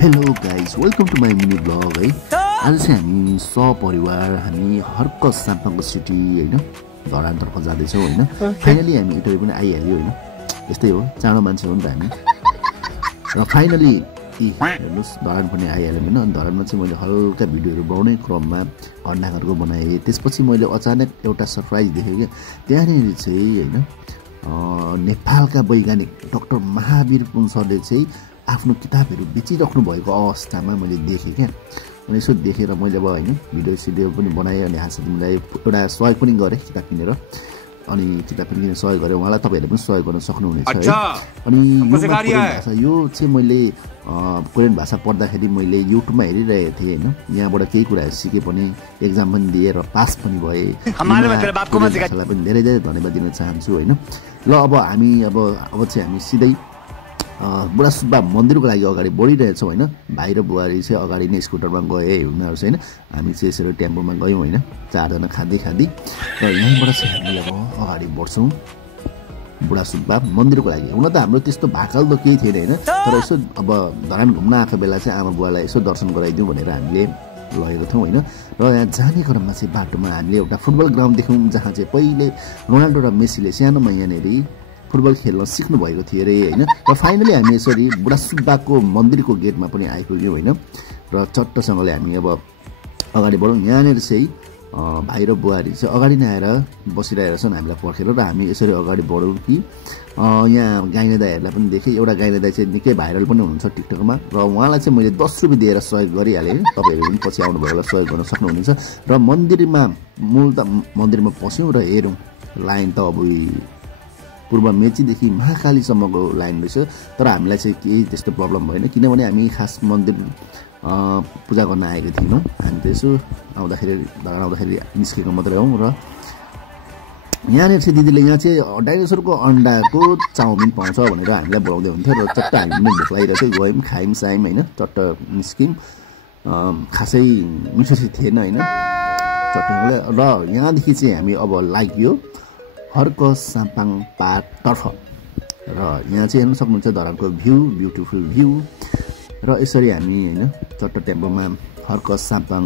Hello guys, welcome to my mini blog है। आज चाहिँ हामी सपरिवार हामी हर्क साम्पाङको सिटी होइन धरानतर्फ जाँदैछौँ होइन। फाइनली हामी इटरी पनि आइहाल्यो होइन। यस्तै हो, चाँडो मान्छे हो नि त हामी। र फाइनली हेर्नुहोस् धरान पनि आइहाल्यो होइन। धरानमा चाहिँ मैले हल्का भिडियोहरू बनाउने क्रममा घरको बनाएँ। त्यसपछि मैले अचानक एउटा सरप्राइज देखेँ क्या। त्यहाँनिर चाहिँ होइन नेपालका वैज्ञानिक डाक्टर महावीर पुन सरले चाहिँ आफ्नो किताबहरू बेचिराख्नु भएको अवस्थामा मैले देखेँ क्या। अनि यसो देखेर मैले अब होइन भिडियो पनि बनाएँ अनि हाँसा तिमीलाई एउटा सहयोग पनि गरेँ किताब किनेर। अनि किताब पनि किनेर सहयोग गरेँ उहाँलाई। तपाईँहरूले पनि सहयोग गर्न सक्नुहुनेछ है। अनि यो चाहिँ मैले कोरियन भाषा पढ्दाखेरि मैले युट्युबमा हेरिरहेको थिएँ होइन। यहाँबाट केही कुराहरू सिकेँ पनि, एक्जाम पनि दिएँ र पास पनि भएँ। भाषालाई पनि धेरै धेरै धन्यवाद दिन चाहन्छु होइन। ल अब हामी अब चाहिँ हामी सिधै बुढा सुब्बा मन्दिरको लागि अगाडि बढिरहेछौँ होइन। भाइ र बुहारी चाहिँ अगाडि नै स्कुटरमा गए उनीहरू चाहिँ होइन। हामी चाहिँ यसरी टेम्पोमा गयौँ होइन, चारजना खाँदै र यहीँबाट चाहिँ हामी अब अगाडि बढ्छौँ बुढा सुब्बा मन्दिरको लागि। हुन त हाम्रो त्यस्तो भाकल त केही थिएन होइन, तर यसो अब धरान घुम्न आएको बेला चाहिँ आमा बुवालाई यसो दर्शन गराइदिउँ भनेर हामीले लगेको थियौँ होइन। र यहाँ जाने क्रममा चाहिँ बाटोमा हामीले एउटा फुटबल ग्राउन्ड देख्यौँ जहाँ चाहिँ पहिले रोनाल्डो र मेसीले सानोमा यहाँनिर फुटबल खेल्न सिक्नु भएको थियो अरे होइन। र फाइनली हामी यसरी बुढा सुब्बाको मन्दिरको गेटमा पनि आइपुग्यौँ होइन। र चट्टसँगले हामी अब अगाडि बढौँ। यहाँनिर चाहिँ भाइ र बुहारी चाहिँ अगाडि नै आएर बसिरहेको छन् हामीलाई पर्खेर। र हामी यसरी अगाडि बढौँ कि यहाँ गाइने दाईहरूलाई पनि देखेँ। एउटा गाइने दाई चाहिँ निकै भाइरल पनि हुनुहुन्छ टिकटकमा। र उहाँलाई चाहिँ मैले 10 रुपियाँ दिएर सहयोग गरिहालेँ। तपाईँहरू पनि पछि आउनुभयो होला, सहयोग गर्न सक्नुहुनेछ। र मन्दिरमा पस्यौँ र हेरौँ लाइन त अब पूर्व मेचीदेखि महाकालीसम्मको लाइन रहेछ। तर हामीलाई चाहिँ केही त्यस्तो प्रब्लम भएन, किनभने हामी खास मन्दिर पूजा गर्न आएको थिएनौँ। हामी त यसो धरान आउँदाखेरि निस्केको मात्रै हौँ। र यहाँनिर चाहिँ दिदीले यहाँ चाहिँ डाइनोसरको अन्डाको चाउमिन पाउँछ भनेर हामीलाई बोलाउँदै हुन्थ्यो। र चट्ट हामी पनि भोक लागिरहेको थियो, गयौँ खायौँ सायौँ होइन। चट्ट निस्क्यौँ, खासै मिठो चाहिँ थिएन होइन चट्टले। र यहाँदेखि चाहिँ हामी अब लाग्यो हर्क साम्पाङ पार्कतर्फ। र यहाँ चाहिँ हेर्न सक्नुहुन्छ धरानको भ्यू, ब्युटिफुल भ्यू। र यसरी हामी होइन चट्ट टेम्पोमा हर्क साम्पाङ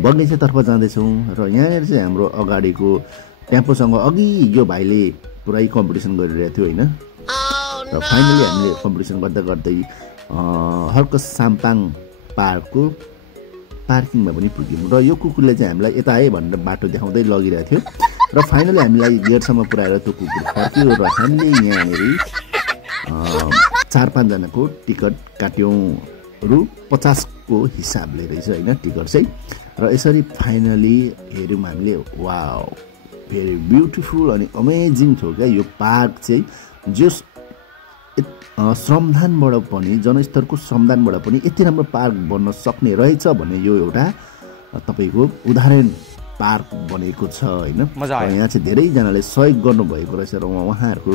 बगैँचातर्फ जाँदैछौँ। र यहाँनिर चाहिँ हाम्रो अगाडिको टेम्पोसँग अघि यो भाइले पुरै कम्पिटिसन गरिरहेको थियो होइन। र फाइनली हामीले कम्पिटिसन गर्दा गर्दै हर्क साम्पाङ पार्कको पार्किङमा पनि पुग्यौँ। र यो कुकुरले चाहिँ हामीलाई यता है भनेर बाटो देखाउँदै लगिरहेको थियो। र फाइनली हामीलाई गेटसम्म पुऱ्याएर त्यो कुकुर फर्क्यो। र हामीले यहाँनिर 4-5 जनाको टिकट काट्यौँ। रु 50 को हिसाबले रहेछ होइन टिकट चाहिँ। र यसरी फाइनली हेऱ्यौँ हामीले। वाउ, भेरी ब्युटिफुल अनि अमेजिङ थियो क्या यो पार्क चाहिँ। जो श्रमदानबाट पनि, जनस्तरको श्रमदानबाट पनि यति राम्रो पार्क बन्न सक्ने रहेछ भने यो एउटा तपाईँको उदाहरण पार्क बनेको छ होइन। यहाँ चाहिँ धेरैजनाले सहयोग गर्नुभएको रहेछ। र उहाँहरूको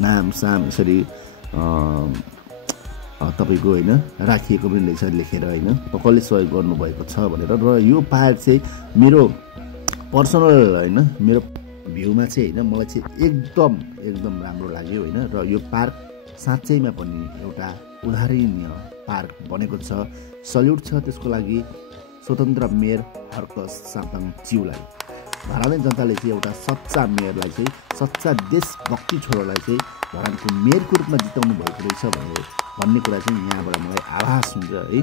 नाम साम यसरी तपाईँको होइन राखिएको पनि रहेछ लेखेर होइन, कसले सहयोग गर्नुभएको छ भनेर। र यो पार्क चाहिँ मेरो पर्सनल होइन मेरो भ्यूमा चाहिँ होइन मलाई चाहिँ एकदम राम्रो लाग्यो होइन। र यो पार्क साँच्चैमा पनि एउटा उदाहरणीय पार्क बनेको छ। सल्युट छ त्यसको लागि स्वतन्त्र मेयर हर्क साम्पाङ ज्यूलाई। धराने जनताले चाहिँ एउटा सच्चा मेयरलाई चाहिँ, सच्चा देशभक्ति छोरालाई चाहिँ धरानको मेयरको रूपमा जिताउनु भएको रहेछ भन्ने कुरा चाहिँ यहाँबाट मलाई आभास हुन्छ है।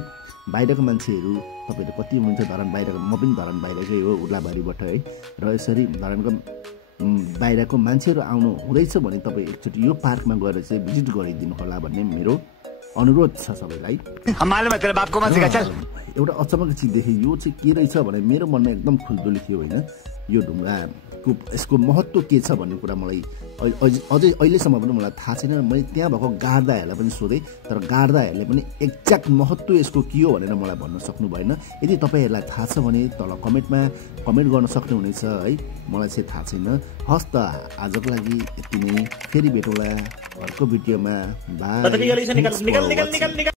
बाहिरको मान्छेहरू तपाईँहरू कति हुनुहुन्छ धरान बाहिरको, म पनि धरान बाहिरकै हो उर्लाबारीबाट है। र यसरी धरानको बाहिरको मान्छेहरू आउनु हुँदैछ भने तपाईँ एकचोटि यो पार्कमा गएर चाहिँ भिजिट गरिदिनु होला भन्ने मेरो अनुरोध छ सबैलाई। एउटा अचम्मको चिज देखेँ, यो चाहिँ के रहेछ भने मेरो मनमा एकदम खुल्दुली थियो होइन। यो ढुङ्गाको यसको महत्त्व के छ भन्ने कुरा मलाई अझै अहिलेसम्म पनि मलाई थाहा छैन। मैले त्यहाँ भएको गार्दाहरूलाई पनि सोधेँ, तर गार्दाहरूले पनि एक्ज्याक्ट महत्त्व यसको के हो भनेर मलाई भन्न सक्नु भएन। यदि तपाईँहरूलाई थाहा छ भने तल कमेन्ट गर्न सक्नुहुनेछ है। मलाई चाहिँ थाहा छैन। हस् त आजको लागि यति नै, फेरि भेटौँला अर्को भिडियोमा। बाई।